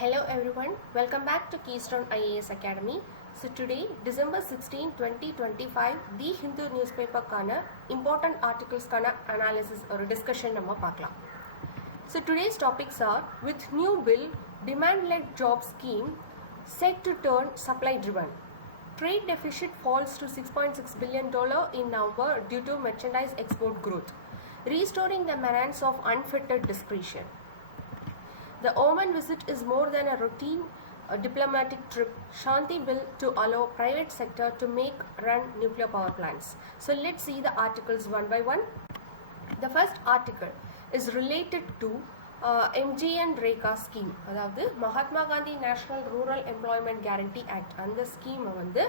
Hello everyone, welcome back to Keystone IAS Academy. So today, December 16, 2025, The Hindu newspaper kana important articles kana analysis or discussion nama paakalam. So today's topics are, with new bill, demand-led job scheme set to turn supply-driven. Trade deficit falls to $6.6 billion in November due to merchandise export growth. Restoring the menace of unfettered discretion. The Oman visit is more than a routine diplomatic trip. Shanti bill to allow private sector to run nuclear power plants. So let's see the articles one by one. The first article is related to MGN Reka scheme. அதாவது Mahatma Gandhi national rural employment guarantee act அந்த ஸ்கீமை வந்து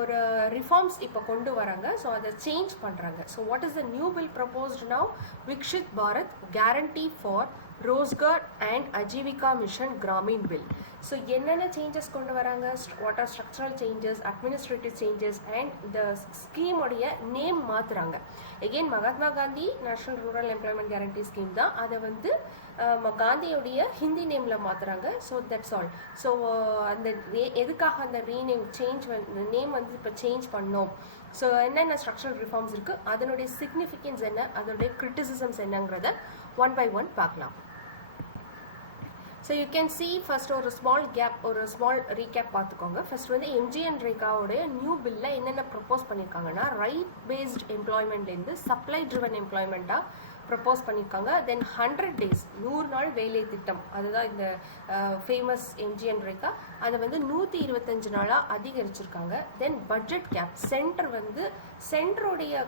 ஒரு reforms இப்போ கொண்டு வராங்க. So அதை change பண்ணுறாங்க. So what is the new bill proposed now? Viksit Bharat guarantee for Rozgar and Ajeevika mission Grameen bill. So என்னென்ன சேஞ்சஸ் கொண்டு வராங்க? What are structural changes, administrative changes and இந்த ஸ்கீமோடைய நேம் மாற்றுறாங்க. Again Mahatma Gandhi national rural employment guarantee scheme தான். அதை வந்து காந்தியோடைய ஹிந்தி நேமில் மாற்றுறாங்க. So that's all. ஸோ அந்த எதுக்காக அந்த ரீநேம் சேஞ்ச் நேம் வந்து இப்போ சேஞ்ச் பண்ணோம்? ஸோ என்னென்ன ஸ்ட்ரக்சரல் ரிஃபார்ம்ஸ் இருக்குது, அதனுடைய சிக்னிஃபிகன்ஸ் என்ன, அதனுடைய கிரிட்டிசிசம்ஸ் என்னங்கிறத ஒன் பை ஒன் பார்க்கலாம். So you can see first ஒரு ஸ்மால் ரீகேப் பார்த்துக்கோங்க. ஃபர்ஸ்ட் வந்து எம்ஜிஎன் ரேகாவுடைய நியூ பில்ல என்னென்ன ப்ரப்போஸ் பண்ணியிருக்காங்கன்னா, ரைட் பேஸ்ட் எம்ப்ளாய்மெண்ட்லேருந்து சப்ளை ட்ரிவன் எம்ப்ளாய்மெண்ட்டாக ப்ரப்போஸ் பண்ணியிருக்காங்க. தென் 100 days 100 நாள் வேலை திட்டம், அதுதான் இந்த ஃபேமஸ் எம்ஜிஎன் ரேகா. அதை வந்து 125 நாளாக அதிகரிச்சிருக்காங்க. தென் பட்ஜெட் கேப், சென்டருடைய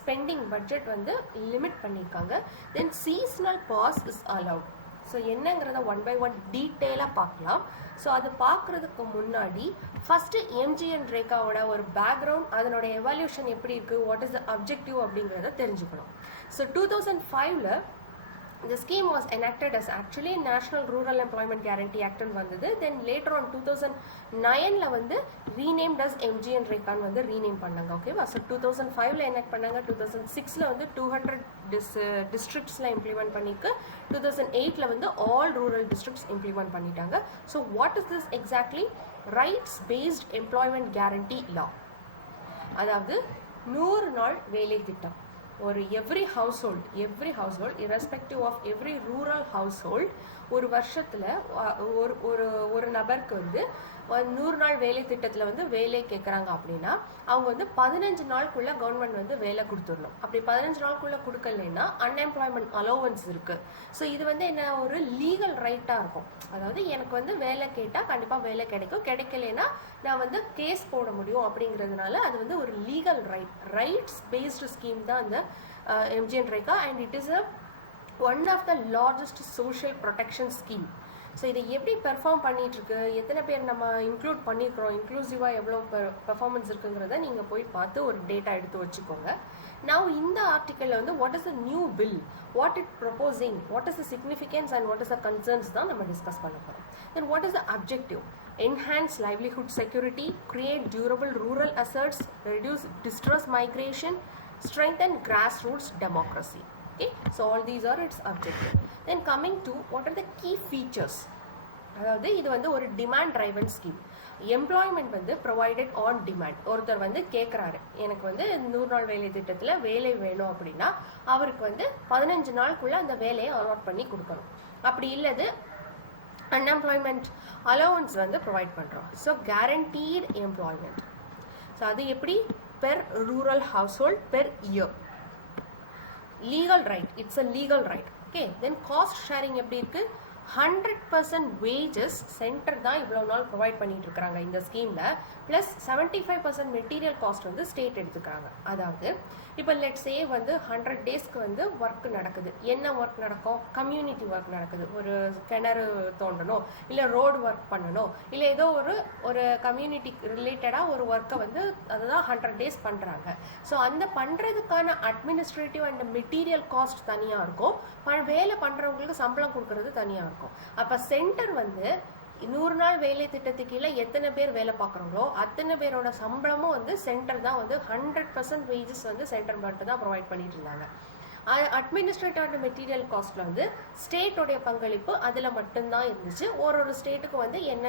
ஸ்பெண்டிங் பட்ஜெட் வந்து லிமிட் பண்ணியிருக்காங்க. Then seasonal pause is allowed. So என்னங்கிறத ஒன் பை ஒன் டீட்டெயிலாக பார்க்கலாம். ஸோ அது பார்க்குறதுக்கு முன்னாடி ஃபஸ்ட்டு எம்ஜிஎன் ரேகாவோட ஒரு பேக்ரவுண்ட், அதனோட எவால்யூஷன் எப்படி இருக்குது, வாட் இஸ் த அப்ஜெக்டிவ் அப்படிங்கிறத தெரிஞ்சுக்கணும். So 2005 the scheme was enacted as actually National Rural Employment Guarantee Act வந்தது. Then later on 2009 வந்து renamed as MGN Reka வந்து rename பண்ணாங்க. ஓகேவா? ஸோ 2005 enact பண்ணாங்க. 2006 வந்து 200 districtsல implement பண்ணிக்கு 2008 வந்து all rural districts implement பண்ணிட்டாங்க. So what is this exactly? Rights based employment guarantee law. அதாவது 100 நாள் வேலை திட்டம். ஒரு every household irrespective of every rural household ஒரு வருஷத்தில் ஒரு நபருக்கு வந்து 100 நாள் வேலை திட்டத்தில் வந்து வேலை கேட்குறாங்க அப்படின்னா அவங்க வந்து 15 நாளுக்குள்ள கவர்மெண்ட் வந்து வேலை கொடுத்துடணும். அப்படி 15 நாளுக்குள்ள கொடுக்கலன்னா அன்எம்ப்ளாய்மெண்ட் அலோவன்ஸ் இருக்குது. ஸோ இது வந்து என்ன, ஒரு லீகல் ரைட்டாக இருக்கும். அதாவது எனக்கு வந்து வேலை கேட்டால் கண்டிப்பாக வேலை கிடைக்கும், கிடைக்கலன்னா நான் வந்து கேஸ் போட முடியும் அப்படிங்கிறதுனால அது வந்து ஒரு லீகல் ரைட்ஸ் பேஸ்டு ஸ்கீம் தான் இந்த MGNREGA. And it is one of the largest social protection scheme. So இதை எப்படி பெர்ஃபார்ம் பண்ணிகிட்ருக்கு, எத்தனை பேர் நம்ம இன்க்ளூட் பண்ணியிருக்கிறோம், இன்க்ளூசிவாக எவ்வளோ பெர்ஃபார்மன்ஸ் இருக்குங்கிறத நீங்கள் போய் பார்த்து ஒரு டேட்டா எடுத்து வச்சுக்கோங்க. நான் இந்த ஆர்டிக்கலில் வந்து what is the new bill, what it proposing, what is the significance and what is the concerns தான் நம்ம டிஸ்கஸ் பண்ண போகிறோம். Then what is the objective? Enhance livelihood security, create durable rural assets, reduce distress migration, strengthen grassroots democracy. Okay, so all these are its objective. Then coming to what are the key features? அதாவது இது வந்து ஒரு demand driven scheme. Employment வந்து provided on demand. ஒருத்தர் வந்து கேட்குறாரு, எனக்கு வந்து 100 நாள் வேலை திட்டத்தில் வேலை வேணும் அப்படின்னா அவருக்கு வந்து 15 நாளுக்குள்ளே அந்த வேலையை அலாட் பண்ணி கொடுக்கணும். அப்படி இல்லது அன்எம்ப்ளாய்மெண்ட் அலோவன்ஸ் வந்து ப்ரொவைட் பண்ணுறோம். So guaranteed employment. ஸோ அது எப்படி? Per rural household per year. Legal right, it's a legal right. Okay. Then cost sharing எப்படி இருக்குது? 100% வேஜஸ் சென்டர் தான் இவ்வளோ நாள் ப்ரொவைட் பண்ணிட்டு இருக்கிறாங்க இந்த ஸ்கீமில். ப்ளஸ் 75% மெட்டீரியல் காஸ்ட் வந்து ஸ்டேட் எடுத்துக்கிறாங்க. அதாவது இப்போ லெட்ஸ் சே வந்து 100 டேஸ்க்கு வந்து ஒர்க் நடக்குது. என்ன ஒர்க் நடக்கும்? கம்யூனிட்டி ஒர்க் நடக்குது. ஒரு கிணறு தோண்டணும், இல்லை ரோடு ஒர்க் பண்ணணும், இல்லை ஏதோ ஒரு கம்யூனிட்டி ரிலேட்டடாக ஒரு ஒர்க்கை வந்து அதுதான் 100 டேஸ் பண்ணுறாங்க. ஸோ அந்த பண்ணுறதுக்கான அட்மினிஸ்ட்ரேட்டிவ் அண்ட் மெட்டீரியல் காஸ்ட் தனியாக இருக்கும். வேலை பண்ணுறவங்களுக்கு சம்பளம் கொடுக்கறது தனியாக இருக்கும். அப்போ சென்டர் வந்து 100 நாள் வேலை திட்டத்துக்கு கீழே எத்தனை பேர் வேலை பார்க்குறாங்களோ அத்தனை பேரோட சம்பளமும் வந்து சென்டர் தான் வந்து 100% வேஜஸ் வந்து சென்டர் மட்டும் தான் ப்ரொவைட் பண்ணிட்டு இருந்தாங்க. அட்மினிஸ்ட்ரேட்டிவ் அண்ட் மெட்டீரியல் காஸ்ட்டில் வந்து ஸ்டேட்டோடைய பங்களிப்பு அதில் மட்டும்தான் இருந்துச்சு. ஒரு ஸ்டேட்டுக்கு வந்து என்ன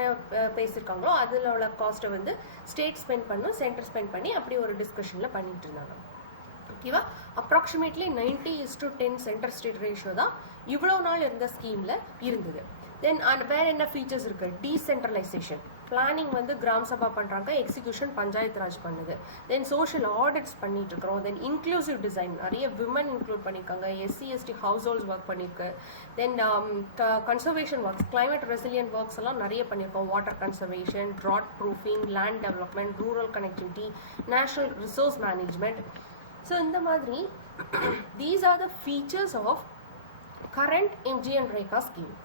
பேசியிருக்காங்களோ அதில் உள்ள காஸ்ட்டை வந்து ஸ்டேட் ஸ்பெண்ட் பண்ணும், சென்டர் ஸ்பெண்ட் பண்ணி அப்படி ஒரு டிஸ்கஷனில் பண்ணிட்டு இருந்தாங்க. ஓகேவா? அப்ராக்சிமேட்லி 90:10 சென்டர் ஸ்டேட் ரேஷியோ தான் இவ்வளோ நாள் இருந்த ஸ்கீமில் இருந்தது. தென் வேற என்ன ஃபீச்சர்ஸ் இருக்குது? டீசென்ட்ரலைசேஷன். பிளானிங் வந்து கிராம சபா பண்ணுறாங்க, எக்ஸிக்யூஷன் பஞ்சாயத்து ராஜ் பண்ணுது. தென் சோஷியல் ஆடிட்ஸ் பண்ணிட்டு இருக்கிறோம். தென் இன்க்ளூசிவ் டிசைன், நிறைய விமன் இன்க்ளூட் பண்ணியிருக்காங்க. SC/ST ஹவுஸ் ஹோல்ட்ஸ் ஒர்க் பண்ணியிருக்கு. Then conservation works, climate resilient works எல்லாம் நிறைய பண்ணியிருக்கோம். Water conservation, drought proofing, land development, rural connectivity, national resource management. So இந்த மாதிரி these are the features of current MGNREGA scheme.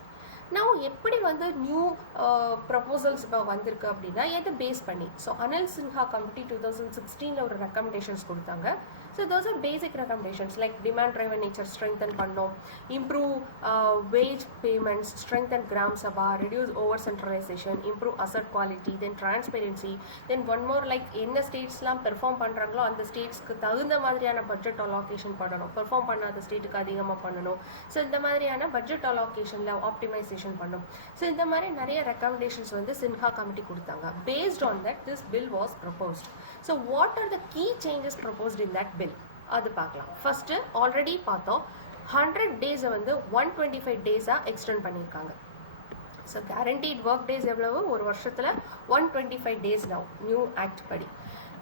நான் எப்படி வந்து நியூ ப்ரப்போசல்ஸ் இப்போ வந்திருக்கு அப்படின்னா எதை பேஸ் பண்ணி? ஸோ அனில் சின்ஹா கமிட்டி 2016 ஒரு ரெக்கமெண்டேஷன்ஸ் கொடுத்தாங்க. So those are basic recommendations like demand driven nature strengthen பண்ணோம், improve wage payments, strengthen Gram Sabha, reduce over centralization, improve asset quality, then transparency, then one more like என்ன ஸ்டேட்ஸ்லாம் பெர்ஃபார்ம் பண்ணுறாங்களோ அந்த ஸ்டேட்ஸ்க்கு தகுந்த மாதிரியான பட்ஜெட் அலோகேஷன் பண்ணணும், பெர்ஃபார்ம் பண்ணாத ஸ்டேட்டுக்கு அதிகமாக பண்ணணும். ஸோ இந்த மாதிரியான பட்ஜெட் அலோகேஷனில் ஆப்டிமைசேஷன் பண்ணும். ஸோ இந்த மாதிரி நிறைய ரெக்கமெண்டேஷன்ஸ் வந்து சின்ஹா கமிட்டி கொடுத்தாங்க. Based on that this bill was proposed. So what are the key changes proposed in that bill அது பார்க்கலாம். ஃபர்ஸ்ட்டு ஆல்ரெடி பார்த்தோம் 100 டேஸை வந்து 125 டேஸாக எக்ஸ்டெண்ட் பண்ணியிருக்காங்க. ஸோ கேரண்டீட் ஒர்க் டேஸ் எவ்வளவு? ஒரு வருஷத்தில் 125 டேஸ் நவ் நியூ ஆக்ட் படி.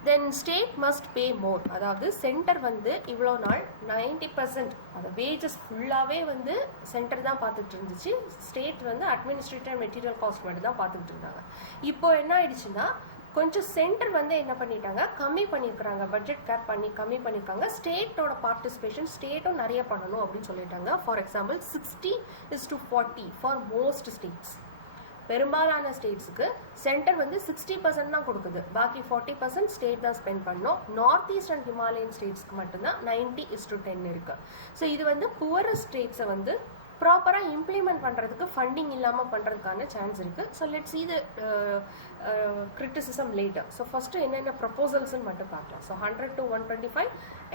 தென் ஸ்டேட் மஸ்ட் பே மோர், அதாவது சென்டர் வந்து இவ்வளோ நாள் 90% அந்த வேஜஸ் ஃபுல்லாகவே வந்து சென்டர் தான் பார்த்துட்டு இருந்துச்சு. ஸ்டேட் வந்து அட்மினிஸ்ட்ரேட்டிவ் மெட்டீரியல் காஸ்ட் மட்டும் தான் பார்த்துக்கிட்டு இருந்தாங்க. இப்போ என்ன ஆயிடுச்சுன்னா கொஞ்சம் சென்டர் வந்து என்ன பண்ணிட்டாங்க, கம்மி பண்ணியிருக்கிறாங்க, பட்ஜெட் கேப் பண்ணி கம்மி பண்ணியிருக்காங்க. ஸ்டேட்டோட பார்ட்டிசிபேஷன் ஸ்டேட்டும் நிறைய பண்ணணும் அப்படின்னு சொல்லிட்டாங்க. For example 60:40 for most states. பெரும்பாலான ஸ்டேட்ஸுக்கு சென்டர் வந்து 60% தான் கொடுக்குது, பாக்கி 40% ஸ்டேட் தான் ஸ்பெண்ட் பண்ணோம். நார்த் ஈஸ்ட் அண்ட் ஹிமாலயன் ஸ்டேட்ஸ்க்கு மட்டும்தான் 90:10 இருக்கு. ஸோ இது வந்து புவரஸ்ட் ஸ்டேட்ஸை வந்து ப்ராப்பராக இம்ப்ளிமெண்ட் பண்ணுறதுக்கு ஃபண்டிங் இல்லாமல் பண்ணுறதுக்கான சான்ஸ் இருக்குது. So let's see the criticism later. So first என்னென்ன ப்ரப்போசல்ஸ்ன்னு மட்டும் பார்க்கலாம். So 100 to 125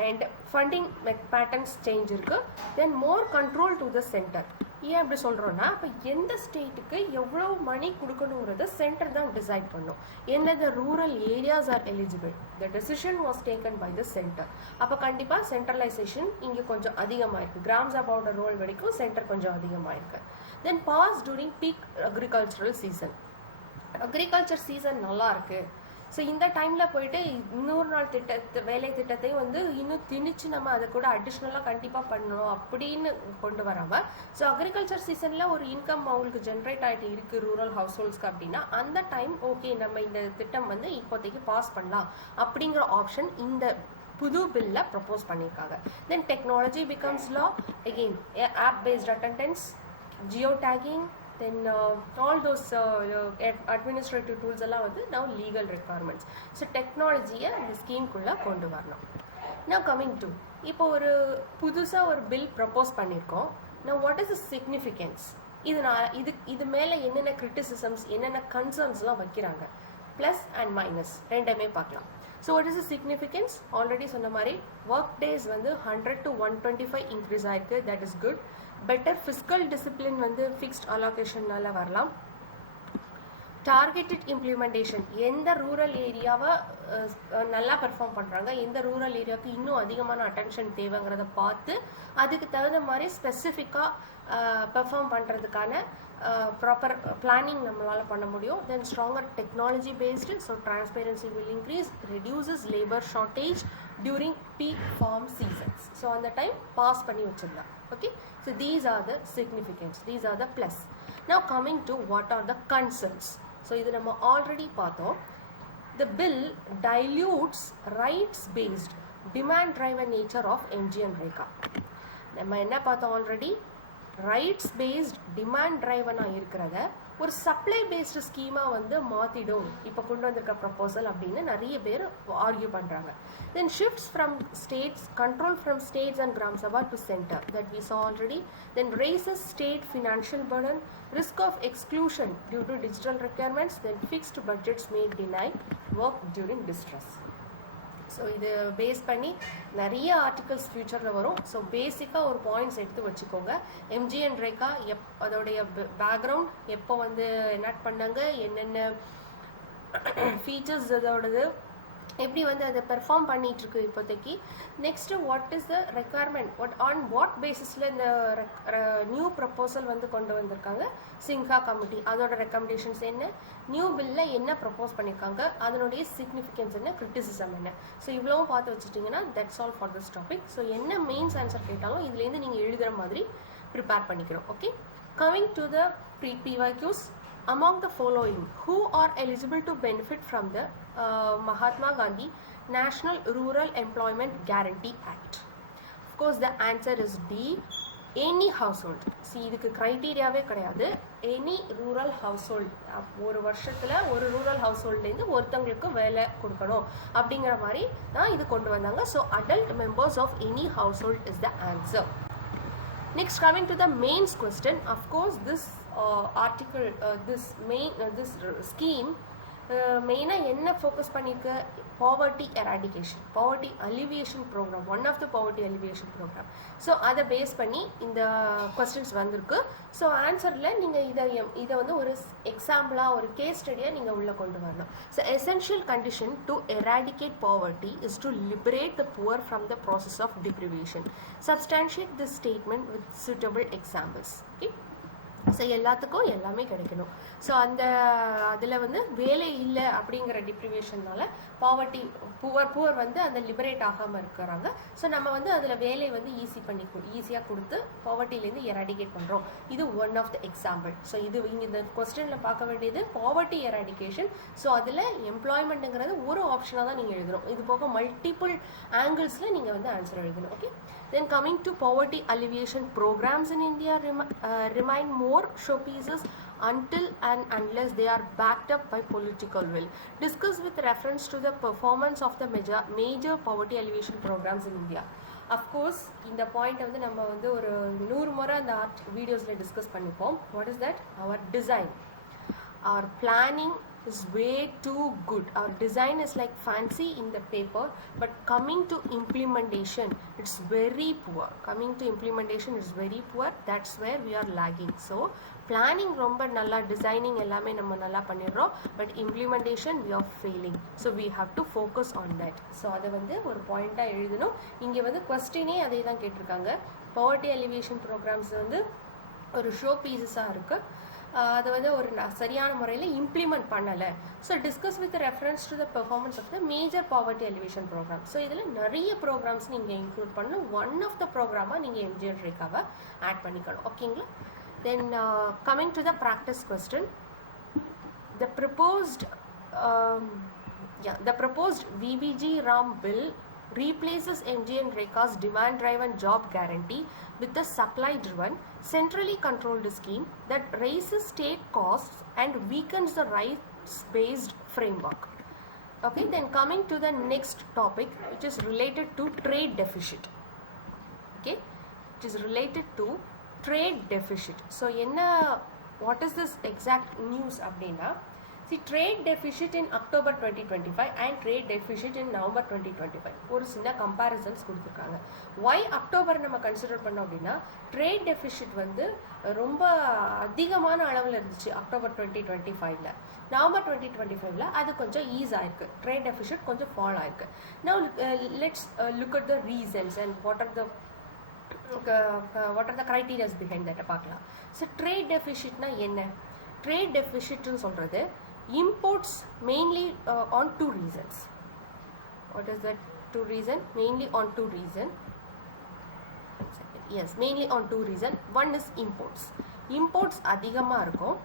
and funding patterns change இருக்குது. Then more control to the centre. ஏன் அப்படி சொல்கிறோன்னா, இப்போ எந்த ஸ்டேட்டுக்கு எவ்வளோ மணி கொடுக்கணுங்கிறத சென்டர் தான் டிசைட் பண்ணும். எந்தெந்த rural areas are eligible, the decision was taken by the centre. அப்போ கண்டிப்பாக சென்ட்ரலைசேஷன் இங்கே கொஞ்சம் அதிகமாக இருக்குது. கிராம் சபாவோட ரோல் வரைக்கும் சென்டர் கொஞ்சம் அதிகமாக இருக்குது. Then pause during peak agricultural season. Agriculture season நல்லா இருக்குது. ஸோ இந்த டைமில் போயிட்டு 200 நாள் வேலை திட்டத்தையும் வந்து இன்னும் திணிச்சு நம்ம அதை கூட அடிஷ்னலாக கண்டிப்பாக பண்ணணும் அப்படின்னு கொண்டு வராமல், ஸோ அக்ரிகல்ச்சர் சீசனில் ஒரு இன்கம் அவங்களுக்கு ஜென்ரேட் ஆகிட்டு இருக்குது ரூரல் ஹவுஸ் ஹோல்ட்ஸ்க்கு அப்படின்னா அந்த டைம் ஓகே நம்ம இந்த திட்டம் வந்து இப்போதைக்கு பாஸ் பண்ணலாம் அப்படிங்கிற ஆப்ஷன் இந்த புது பில்ல ப்ரப்போஸ் பண்ணியிருக்காங்க. Then technology becomes law. Again app based attendance, geo tagging, then all those administrative tools எல்லாம் வந்து now legal requirements. ஸோ டெக்னாலஜியை இந்த ஸ்கீம்குள்ளே கொண்டு வரணும். now coming to இப்போ ஒரு புதுசாக ஒரு பில் ப்ரப்போஸ் பண்ணியிருக்கோம். now what is the significance? இது மேலே என்னென்ன கிரிட்டிசிசம்ஸ் என்னென்ன கன்சர்ன்ஸ்லாம் வைக்கிறாங்க, ப்ளஸ் அண்ட் மைனஸ் ரெண்டுமே பார்க்கலாம். So what is the significance? Already சொன்ன மாதிரி ஒர்க் டேஸ் வந்து 100 to 125 இன்க்ரீஸ் ஆயிருக்கு. That is good. Better fiscal discipline வந்து ஃபிக்ஸ்ட் அலோகேஷன்னால வரலாம். டார்கெட்டட் இம்ப்ளிமெண்டேஷன், எந்த ரூரல் ஏரியாவை நல்லா பெர்ஃபார்ம் பண்ணுறாங்க, எந்த ரூரல் ஏரியாவுக்கு இன்னும் அதிகமான அட்டென்ஷன் தேவைங்கிறத பார்த்து அதுக்கு தகுந்த மாதிரி ஸ்பெசிஃபிக்காக பெர்ஃபார்ம் பண்ணுறதுக்கான ப்ராப்பர் பிளானிங் நம்மளால் பண்ண முடியும். Then stronger technology based, so transparency will increase, reduces labour shortage during peak farm seasons. So அந்த டைம் பாஸ் பண்ணி வச்சிடலாம். Okay, so these are the significance, these are the plus. Now coming to what are the concerns. So இது நம்ம already பார்த்தோம். The bill dilutes rights based demand driven nature of MGNREGA. நம்ம என்ன பார்த்தோம் already? Rights paste demand ட்ரைவனாக இருக்கிறத ஒரு supply based ஸ்கீமாக வந்து மாற்றிடும் இப்போ கொண்டு வந்திருக்க ப்ரப்போசல் அப்படின்னு நிறைய பேர் ஆர்கியூ பண்ணுறாங்க. Then shifts from states, control from states and Gram Sabha to centre, that we saw already. Then raises state financial burden, risk of exclusion due to digital requirements, then fixed budgets may deny work during distress. So இது base பண்ணி நிறைய articles ஃபியூச்சரில் வரும். So பேசிக்காக ஒரு points எடுத்து வச்சுக்கோங்க. MG and Rekha அதோடைய பேக்ரவுண்ட் எப்போ வந்து எனாக்ட் பண்ணாங்க, என்னென்ன ஃபீச்சர்ஸ் அதோடது எப்படி வந்து அதை பெர்ஃபார்ம் பண்ணிகிட்ருக்கு இப்போதைக்கு. Next what is the requirement, what பேசிஸில் இந்த நியூ ப்ரப்போசல் வந்து கொண்டு வந்திருக்காங்க சின்ஹா கமிட்டி, அதோட ரெக்கமெண்டேஷன்ஸ் என்ன, நியூ பில்லில் என்ன ப்ரப்போஸ் பண்ணியிருக்காங்க, அதனுடைய சிக்னிஃபிகன்ஸ் என்ன, கிரிட்டிசிசம் என்ன. ஸோ இவ்வளவும் பார்த்து வச்சுட்டிங்கன்னா that's all for this topic. So என்ன மெயின்ஸ் ஆன்சர் கேட்டாலும் இதுலேருந்து நீங்கள் எழுதுகிற மாதிரி ப்ரிப்பேர் பண்ணிக்கிறோம். Okay, coming to the PYQs. Among the following, who are eligible to benefit from the Mahatma Gandhi National Rural Employment Guarantee Act? Of course, the answer is D. Any household. See, இதுக்கு criteria-வே கிடையாது. Any rural household. ஒரு வருஷத்துல ஒரு rural household-லேருந்து ஒருத்தங்களுக்கு வேலை கொடுக்கணும் அப்படிங்கிற மாதிரி தான் இது கொண்டு வந்தாங்க. So, adult members of any household is the answer. Next, coming to the mains question, of course, this article, this scheme மெயினாக என்ன ஃபோக்கஸ் பண்ணியிருக்கு, poverty eradication, poverty alleviation programme, one of the poverty alleviation programme. So அதை base பண்ணி இந்த questions வந்திருக்கு. So ஆன்சரில் நீங்கள் இதை வந்து ஒரு எக்ஸாம்பிளாக ஒரு கேஸ் ஸ்டடியாக நீங்கள் உள்ளே கொண்டு வரணும். So essential condition to eradicate poverty is to liberate the poor from the process of deprivation. Substantiate this statement with suitable examples. Okay, so எல்லாத்துக்கும் எல்லாமே கிடைக்கணும். ஸோ அதில் வந்து வேலை இல்லை அப்படிங்கிற டிப்ரிவேஷன்னால பாவர்ட்டி புவர் வந்து அந்த லிபரேட் ஆகாமல் இருக்கிறாங்க. ஸோ நம்ம வந்து அதில் வேலை வந்து ஈஸியாக கொடுத்து பாவர்ட்டிலேருந்து எராடிகேட் பண்ணுறோம். இது one of the example. So இது இங்கே இந்த கொஸ்டினில் பார்க்க வேண்டியது பாவர்ட்டி எராடிகேஷன். ஸோ அதில் எம்ப்ளாய்மெண்ட்டுங்கிறது ஒரு ஆப்ஷனாக தான் நீங்கள் எழுதணும். இது போக மல்டிபிள் ஆங்கிள்ஸில் நீங்கள் வந்து ஆன்சர் எழுதணும். Okay, then coming to poverty alleviation programs in India remain more showpieces until and unless they are backed up by political will. Discuss with reference to the performance of the major poverty alleviation programs in India. Of course, இந்த point வந்து நம்ம வந்து ஒரு 100 முறை அந்த வீடியோஸில் discuss பண்ணிப்போம். What is that? Our design, our planning is way too good. Our design is like fancy in the paper, but coming to implementation, it's very poor. Coming to implementation is very poor. That's where we are lagging. So planning ரொம்ப நல்லா, designing எல்லாமே நம்ம நல்லா பண்ணிடுறோம், but implementation we are failing. So we have to focus on that. So அதை வந்து ஒரு பாயிண்ட்டாக எழுதணும். இங்கே வந்து கொஸ்டினே அதே தான் கேட்டிருக்காங்க. poverty alleviation programs வந்து ஒரு ஷோ பீசஸாக இருக்குது, அதை வந்து ஒரு சரியான முறையில் இம்ப்ளிமெண்ட் பண்ணலை. So discuss with reference to the performance of the major poverty alleviation programme. So இதில் நிறைய ப்ரோக்ராம்ஸ் நீங்கள் இன்க்ளூட் பண்ணணும். ஒன் ஆஃப் த ப்ரோக்ராமாக நீங்கள் எம்ஜி அண்ட் ரேகாவை ஆட் பண்ணிக்கணும். ஓகேங்களா? தென் coming to the practice question, the proposed VBG Ram bill replaces MG and Reka's demand-driven job guarantee with a supply-driven, centrally controlled scheme that raises state costs and weakens the rights-based framework. Okay, then coming to the next topic, which is related to trade deficit. Okay, it is related to trade deficit. So, what is this exact news abdina? See, trade deficit in October 2025 and trade deficit in November 2025 ஒரு சின்ன comparisons கொடுத்துருக்காங்க. Why October நம்ம consider பண்ணோம் அப்படின்னா, trade deficit வந்து ரொம்ப அதிகமான அளவில் இருந்துச்சு அக்டோபர் 2025ல. நவம்பர் 2025ல அது கொஞ்சம் ஈஸ் ஆயிருக்கு, ட்ரேட் டெஃபிசிட் கொஞ்சம் ஃபால் ஆயிருக்கு. Now let's look at the reasons and what are the criteria behind that பார்க்கலாம். ஸோ ட்ரேட் டெஃபிசிட்னா என்ன? ட்ரேட் டெஃபிசிட்னு சொல்கிறது imports mainly on two reasons. What is that two reason? Mainly on two reason. Yes, mainly on two reason. One is imports. Imports அதிகமாக இருக்கும்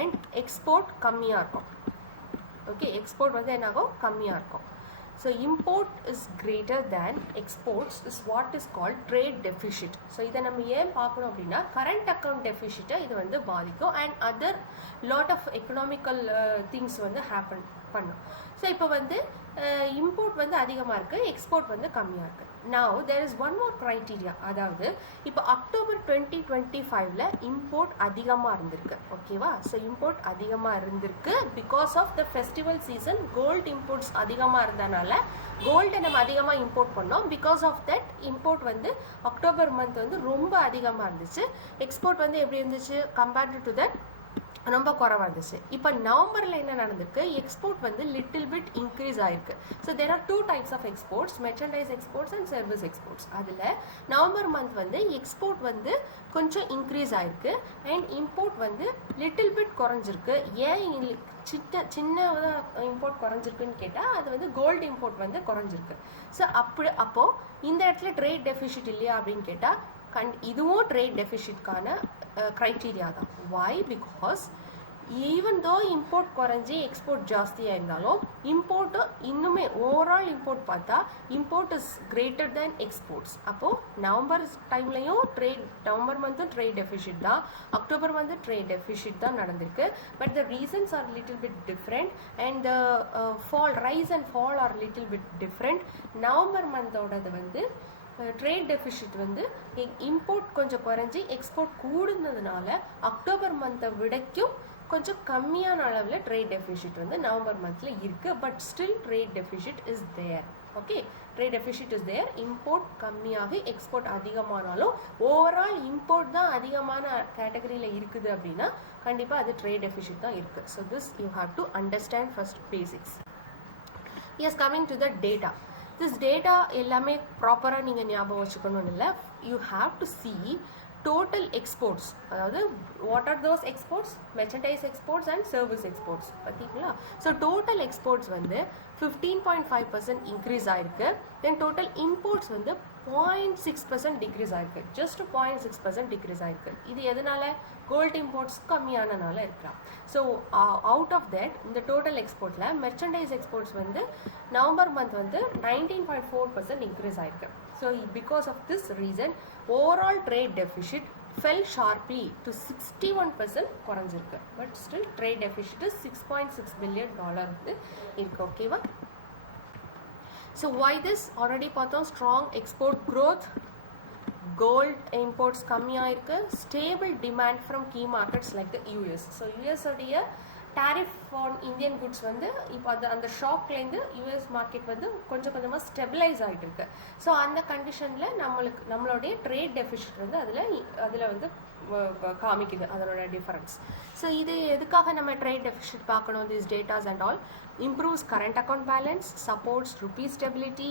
and export கம்மியாக இருக்கும். Okay, export வந்து என்னாகும், கம்மியாக இருக்கும். So import is greater than exports is what is called trade deficit. So இதை நம்ம ஏன் பார்க்கணும் அப்படின்னா, current account deficit இது வந்து பாதிக்கும் and other lot of economical things வந்து happen பண்ணும். ஸோ இப்போ வந்து இம்போர்ட் வந்து அதிகமாக இருக்குது, எக்ஸ்போர்ட் வந்து கம்மியாக இருக்குது. Now there is one more criteria. அதாவது இப்போ அக்டோபர் 2025 இம்போர்ட் அதிகமாக இருந்திருக்கு. ஓகேவா? ஸோ இம்போர்ட் அதிகமாக இருந்திருக்கு because of the festival season. Gold imports அதிகமாக இருந்தனால கோல்டை நம்ம அதிகமாக இம்போர்ட் பண்ணோம். பிகாஸ் ஆஃப் தட் இம்போர்ட் வந்து அக்டோபர் மந்த் வந்து ரொம்ப அதிகமாக இருந்துச்சு. எக்ஸ்போர்ட் வந்து எப்படி இருந்துச்சு கம்பேர்டு டு தட் ரொம்ப குறைவாக இருந்துச்சு. இப்போ நவம்பரில் என்ன நடந்திருக்கு, எக்ஸ்போர்ட் வந்து லிட்டில் பிட் இன்க்ரீஸ் ஆயிருக்கு. So there are 2 types of exports, merchandise exports and service exports. அதில் நவம்பர் மந்த் வந்து எக்ஸ்போர்ட் வந்து கொஞ்சம் இன்க்ரீஸ் ஆயிருக்கு அண்ட் இம்போர்ட் வந்து லிட்டில் பிட் குறைஞ்சிருக்கு. ஏன் சின்ன இம்போர்ட் குறைஞ்சிருக்குன்னு கேட்டால் அது வந்து கோல்டு இம்போர்ட் வந்து குறைஞ்சிருக்கு. ஸோ அப்போது இந்த இடத்துல ட்ரேட் டெஃபிசிட் இல்லையா அப்படின்னு கேட்டால் இதுவும் ட்ரேட் டெஃபிசிட்கான க்ரைட்டீரியா தான். Why? Because even though import குறைஞ்சி எக்ஸ்போர்ட் ஜாஸ்தியாக இருந்தாலும் இம்போர்ட்டு இன்னுமே ஓவரால் இம்போர்ட் பார்த்தா import is greater than exports. அப்போது நவம்பர் டைம்லையும் நவம்பர் மந்த்தும் ட்ரேட் டெஃபிசிட் தான், அக்டோபர் வந்து ட்ரேட் டெஃபிசிட் தான் நடந்திருக்கு. But the reasons are little bit different and the rise and fall are little bit different. November மந்தோடது வந்து ட்ரேட் டெஃபிசிட் வந்து இம்போர்ட் கொஞ்சம் குறைஞ்சி எக்ஸ்போர்ட் கூடுனதுனால அக்டோபர் மந்த்தை விடைக்கும் கொஞ்சம் கம்மியான அளவில் ட்ரேட் டெஃபிசிட் வந்து நவம்பர் மந்தில் இருக்குது. But still trade deficit is there. Okay, trade deficit is there. Import கம்மியாகி எக்ஸ்போர்ட் அதிகமானாலும் ஓவரால் இம்போர்ட் தான் அதிகமான கேட்டகரியில் இருக்குது அப்படின்னா கண்டிப்பாக அது ட்ரேட் டெஃபிசிட் தான் இருக்குது. So this you have to understand first basics. Yes, coming to the data. This data எல்லாமே ப்ராப்பராக நீங்கள் ஞாபகம் வச்சுக்கணும்னு இல்லை. You have to see total exports. அதாவது what are those exports? Merchandise exports and service exports. பார்த்தீங்களா? ஸோ டோட்டல் எக்ஸ்போர்ட்ஸ் வந்து 15.5% increase ஆயிருக்கு. தென் டோட்டல் இம்போர்ட்ஸ் வந்து 0.6% டிக்ரீஸ் ஆயிருக்கு. ஜஸ்ட் 0.6% டிக்ரீஸ் ஆயிருக்கு. இது எதனால? கோல்டு இம்போர்ட்ஸ் கம்மியானனால இருக்கலாம். ஸோ அவுட் ஆஃப் தட் இந்த டோட்டல் எக்ஸ்போர்ட்டில் மெர்ச்சன்டைஸ் எக்ஸ்போர்ட்ஸ் வந்து நவம்பர் மந்த் வந்து 19.4% இன்க்ரீஸ் ஆயிருக்கு. So because of this reason overall trade deficit fell sharply to 61% குறைஞ்சிருக்கு. But still trade deficit $6.6 billion வந்து இருக்கு. ஓகேவா? So why this? ஆல்ரெடி பார்த்தோம், strong export growth, gold imports கம்மியாக இருக்குது, stable demand from key markets like the US. So யூஎஸோடைய tariff on Indian goods வந்து இப்போ அந்த ஷாக்லேருந்து யூஎஸ் மார்க்கெட் வந்து கொஞ்சம் கொஞ்சமாக ஸ்டெபிளைஸ் ஆகிட்டு இருக்கு. ஸோ அந்த கண்டிஷனில் நம்மளுடைய ட்ரேட் டெஃபிசிட் வந்து அதில் வந்து காமிக்குது அதனோட டிஃபரன்ஸ். ஸோ இது எதுக்காக நம்ம ட்ரேட் டெஃபிசிட் பார்க்கணும்? This datas and all improves current account balance, supports rupee stability,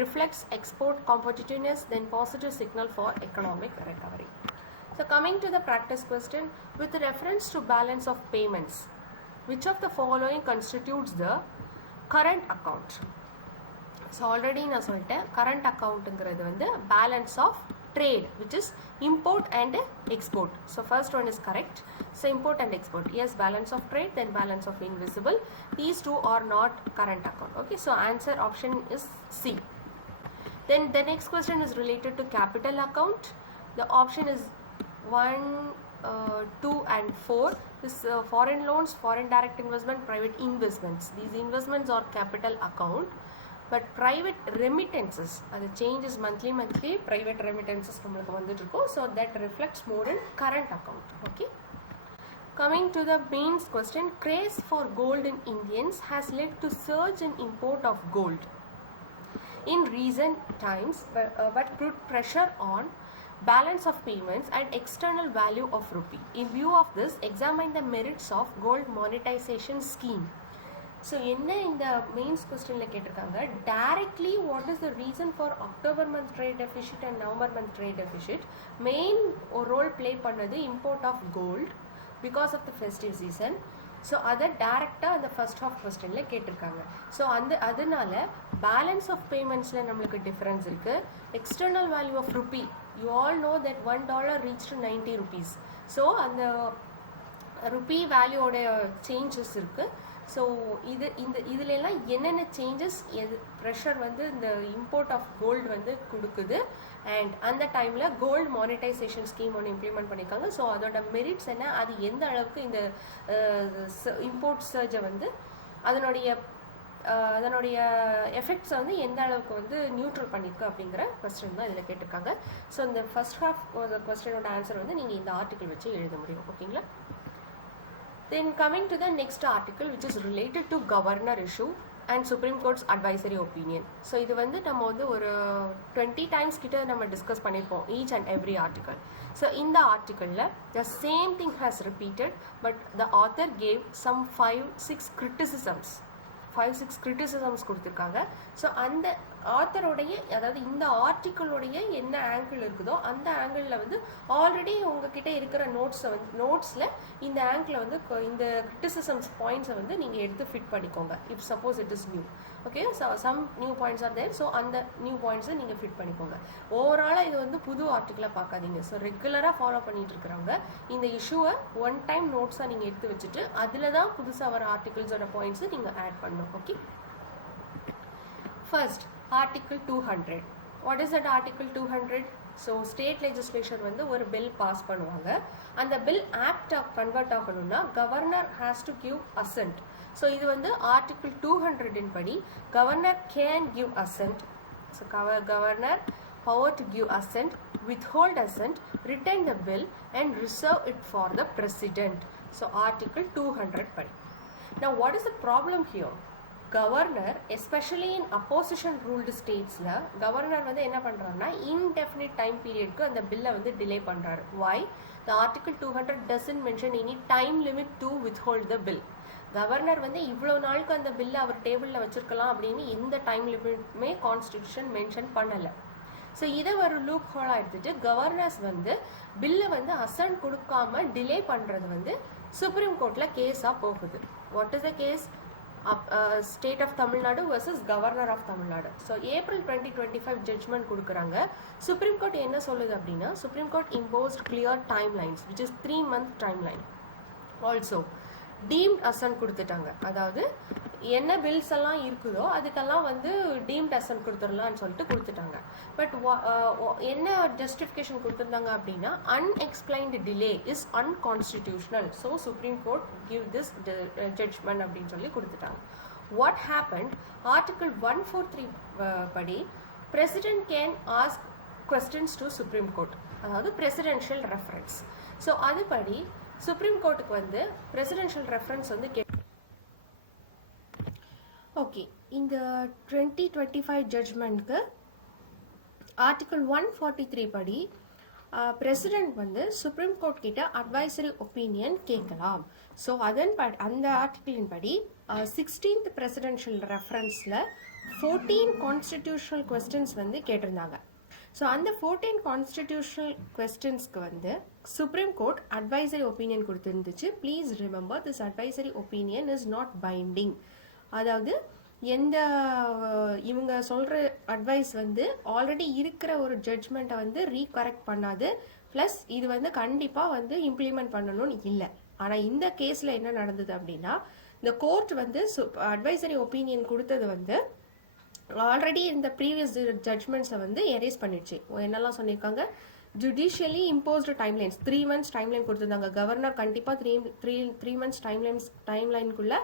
reflects export competitiveness, then positive signal for economic recovery. So coming to the practice question, with reference to balance of payments, which of the following constitutes the current account? So already நான் சொல்லிட்டேன், current accountங்கிறது வந்து balance of trade, which is import and export. So first one is correct. So import and export, yes, balance of trade, then balance of invisible. These two are not current account. Okay, so answer option is C. Then the next question is related to capital account. The option is 1, 2 and 4. This foreign loans, foreign direct investment, private investments. These investments are capital account. But private remittances, the changes monthly private remittances நம்மளுக்கு வந்துட்டு இருக்கும். So that reflects more in current account. Okay, coming to the main question, craze for gold in Indians has led to surge in import of gold in recent times, but put pressure on balance of payments and external value of rupee. In view of this, examine the merits of gold monetization scheme. So என்ன இந்த mains கொஸ்டினில் கேட்டிருக்காங்க, directly what is the reason for October month trade deficit and November month trade deficit? Main ஒரு role play பண்ணது import of gold because of the festive season. So அதை டைரெக்டாக அந்த first half கொஸ்டினில் கேட்டிருக்காங்க. ஸோ அதனால பேலன்ஸ் ஆஃப் பேமெண்ட்ஸில் நம்மளுக்கு difference இருக்குது. External value of rupee, you all know that $1 reach to 90 rupees. So அந்த ருப்பி வேல்யூவோட சேஞ்சஸ் இருக்குது. ஸோ இதுலெல்லாம் என்னென்ன சேஞ்சஸ் ப்ரெஷர் வந்து இந்த இம்போர்ட் ஆஃப் கோல்டு வந்து கொடுக்குது அண்ட் அந்த டைமில் கோல்டு மானிட்டைசேஷன் ஸ்கீம் ஒன்று இம்ப்ளிமெண்ட் பண்ணியிருக்காங்க. ஸோ அதோட மெரிட்ஸ் என்ன, அது எந்த அளவுக்கு இந்த இம்போர்ட் சர்ஜை வந்து அதனுடைய அதனுடைய எஃபெக்ட்ஸை வந்து எந்த அளவுக்கு வந்து நியூட்ரல் பண்ணியிருக்கு அப்படிங்கிற கொஸ்டின் தான் இதில் கேட்டிருக்காங்க. ஸோ இந்த ஃபர்ஸ்ட் ஹாஃப் கொஸ்டினோட ஆன்சர் வந்து நீங்கள் இந்த ஆர்டிக்கல் வச்சு எழுத முடியும். ஓகேங்களா? Then coming to the next article, which is related to governor issue and Supreme Court's advisory opinion. So இது வந்து நம்ம வந்து ஒரு 20 times கிட்ட நம்ம டிஸ்கஸ் பண்ணிப்போம் each and every article. So இந்த ஆர்டிக்கலில் the same thing has repeated, but the author gave some 5-6 criticisms கொடுத்துருக்காங்க. ஸோ அந்த ஆத்தருடைய, அதாவது இந்த ஆர்டிக்கிளுடைய என்ன ஆங்கிள் இருக்குதோ அந்த ஆங்கிளில் வந்து ஆல்ரெடி உங்ககிட்ட இருக்கிற நோட்ஸில் இந்த ஆங்கிளில் வந்து இந்த கிரிட்டிசிசம்ஸ் பாயிண்ட்ஸை வந்து நீங்கள் எடுத்து ஃபிட் பண்ணிக்கோங்க. If suppose it is new, okay, some new points are there. So அந்த நியூ பாயிண்ட்ஸை நீங்கள் ஃபிட் பண்ணிக்கோங்க. ஓவராலாக இது வந்து புது ஆர்டிக்கலாக பார்க்காதீங்க. ஸோ ரெகுலராக ஃபாலோ பண்ணிட்டு இருக்கிறவங்க இந்த இஷ்யூவை ஒன் டைம் நோட்ஸாக நீங்கள் எடுத்து வச்சுட்டு அதில் தான் புதுசாக வர ஆர்டிகல்ஸோட பாயிண்ட்ஸை நீங்கள் ஆட் பண்ணணும். Okay, first Article 200. What is that Article 200? So state legislature வந்து ஒரு bill பாஸ் பண்ணுவாங்க. அந்த bill act கன்வெர்ட் ஆகணும்னா governor has to give assent. So இது வந்து Article 200 இன் படி governor can give assent. So governor power to give assent, withhold assent, retain the bill and reserve it for the president. So Article 200 படி. Now what is the problem here? Governor especially in opposition ruled ஸ்டேட்ஸில் governor வந்து என்ன பண்ணுறாருன்னா indefinite time பீரியட்க்கு அந்த பில்லை வந்து delay பண்ணுறாரு. Why? The article 200 doesn't mention any time limit to withhold the bill. Governor வந்து இவ்வளோ நாளுக்கு அந்த பில்லை அவர் டேபிளில் வச்சுருக்கலாம் அப்படின்னு எந்த டைம் லிமிட்டுமே கான்ஸ்டியூஷன் மென்ஷன் பண்ணலை. ஸோ இதை ஒரு லூப் ஹோலாக எடுத்துகிட்டு கவர்னர்ஸ் வந்து பில்லை வந்து அசன்ட் கொடுக்காம டிலே பண்ணுறது வந்து சுப்ரீம் கோர்ட்டில் கேஸாக போகுது. What is the case? State of Tamil Nadu versus Governor of Tamil Nadu. So April 2025 judgment கொடுக்குறாங்க. Supreme Court என்ன சொல்லுது அப்படின்னா, Supreme Court imposed clear timelines, which is 3-month timeline. Also deemed assent கொடுத்துட்டாங்க. அதாவது என்ன பில்ஸ் எல்லாம் இருக்குதோ அதுக்கெல்லாம் வந்து டீம்ட் அசன்ட் கொடுத்துடலாம்னு சொல்லிட்டு கொடுத்துட்டாங்க. பட் என்ன ஜஸ்டிஃபிகேஷன் கொடுத்துருந்தாங்க அப்படின்னா, unexplained delay is unconstitutional, so supreme court give this judgement அப்படின்னு சொல்லி கொடுத்துட்டாங்க. What happened? ஆர்டிகிள் 143 படி president can ask questions to supreme court, அதாவது பிரசிடென்ஷியல் ரெஃபரன்ஸ். ஸோ அதுபடி சுப்ரீம் கோர்ட்டுக்கு வந்து பிரசிடென்ஷியல் ரெஃபரன்ஸ் வந்து ஓகே. இந்த 2025 ஜட்ஜ்மெண்ட்க்கு ஆர்டிகல் 143 படி பிரசிடென்ட் வந்து சுப்ரீம் கோர்ட் கிட்ட அட்வைசரி ஒப்பீனியன் கேட்கலாம். ஸோ அந்த ஆர்டிகிளின் படி 16th பிரசிடென்ஷியல் ரெஃபரன்ஸில் 14 கான்ஸ்டிடியூஷனல் கொஸ்டின்ஸ் வந்து கேட்டிருந்தாங்க. ஸோ அந்த 14 கான்ஸ்டிடியூஷனல் கொஸ்டின்ஸ்க்கு வந்து சுப்ரீம் கோர்ட் அட்வைசரி ஒப்பீனியன் கொடுத்துருந்துச்சு. Please remember this advisory opinion is not binding. அதாவது எந்த இவங்க சொல்கிற அட்வைஸ் வந்து ஆல்ரெடி இருக்கிற ஒரு ஜட்ஜ்மெண்ட்டை வந்து ரீகரெக்ட் பண்ணாது, ப்ளஸ் இது வந்து கண்டிப்பாக வந்து இம்ப்ளிமெண்ட் பண்ணணும்னு இல்லை. ஆனால் இந்த கேஸில் என்ன நடந்தது அப்படின்னா, இந்த கோர்ட் வந்து அட்வைசரி ஒப்பீனியன் கொடுத்தது வந்து ஆல்ரெடி இந்த ப்ரீவியஸ் ஜட்ஜ்மெண்ட்ஸை வந்து எரேஸ் பண்ணிடுச்சு. என்னெல்லாம் சொல்லியிருக்காங்க? Judicially imposed timelines 3 months timeline கொடுத்துருந்தாங்க. கவர்னர் கண்டிப்பாக த்ரீ மந்த்ஸ் டைம்லைனுக்குள்ளே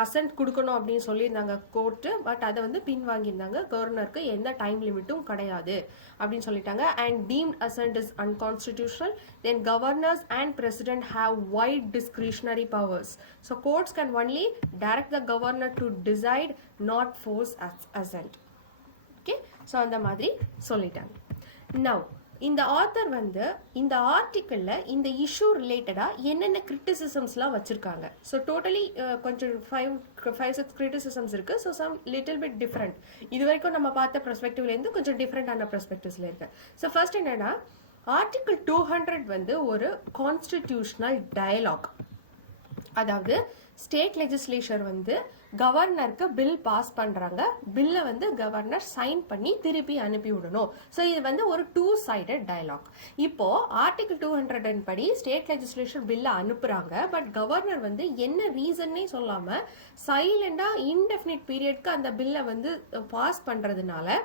அசன்ட் கொடுக்கணும் அப்படின்னு சொல்லியிருந்தாங்க கோர்ட்டு. பட் அதை வந்து பின் வாங்கியிருந்தாங்க. கவர்னருக்கு எந்த டைம் லிமிட்டும் கிடையாது அப்படின்னு சொல்லிட்டாங்க. And deemed assent is unconstitutional. Then governors and president have wide discretionary powers. So courts can only direct the governor to decide, not force assent. Okay, so அந்த மாதிரி சொல்லிட்டாங்க. நவ் இந்த ஆத்தர் வந்து இந்த ஆர்டிக்கிளில் இந்த இஷ்யூ ரிலேட்டடாக என்னென்ன கிரிட்டிசிசம்ஸ்லாம் வச்சுருக்காங்க. ஸோ டோட்டலி கொஞ்சம் 5-6 கிரிட்டிசிசம்ஸ் இருக்குது. So some little bit different. இது வரைக்கும் நம்ம பார்த்த பெர்ஸ்பெக்டிவ்லேருந்து கொஞ்சம் டிஃப்ரெண்டான பெர்ஸ்பெக்டிவ்ஸில் இருக்குது. ஸோ ஃபர்ஸ்ட் என்னென்னா, ஆர்டிக்கிள் 200 வந்து ஒரு கான்ஸ்டிடியூஷனல் டயலாக். அதாவது ஸ்டேட் லெஜிஸ்லேச்சர் வந்து கவர்னருக்கு பில் பாஸ் பண்ணுறாங்க. பில்லை வந்து கவர்னர் சைன் பண்ணி திருப்பி அனுப்பி விடணும். ஸோ இது வந்து ஒரு 2-sided டயலாக். இப்போது ஆர்டிகிள் 200 படி ஸ்டேட் லெஜிஸ்லேச்சர் பில்லை அனுப்புகிறாங்க. பட் கவர்னர் வந்து என்ன ரீசன்னே சொல்லாமல் சைலண்டாக இன்டெஃபினிட் பீரியட்க்கு அந்த பில்லை வந்து பாஸ் பண்ணுறதுனால